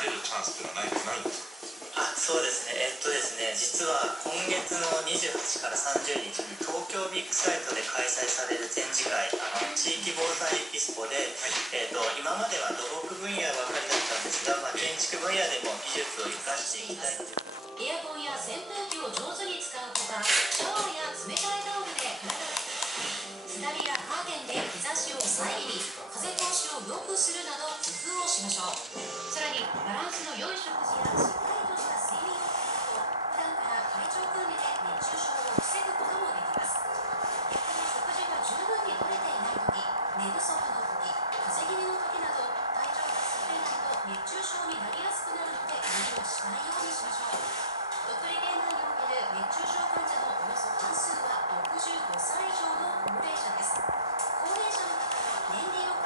られるチャンスっていうのはないんですか？そうですね、実は今月の28から30日に東京ビッグサイトで開催される展示会、地域防災エキスポで、今までは土木分野ばかりだったんですが、建築分野でも技術を生かしていきたいという。エアコンや扇風機を上手に使うほか、シャワーや冷たいタオルで体をすだりやカーテンで日差しを遮り、風通しを良くするなど工夫をしましょう。さらにバランスの良い食事やしっかりとした睡眠をとると、普段から体調管理で熱中症を防ぐこともできます。逆に食事が十分に取れていないとき、寝不足のとき、風邪気味のときなど、体調が優れないと熱中症になりやすくなるので無理をしないようにしましょう。鳥取県内における熱中症患者のおよそ半数は65歳以上の高齢者です。高齢者の方は年齢を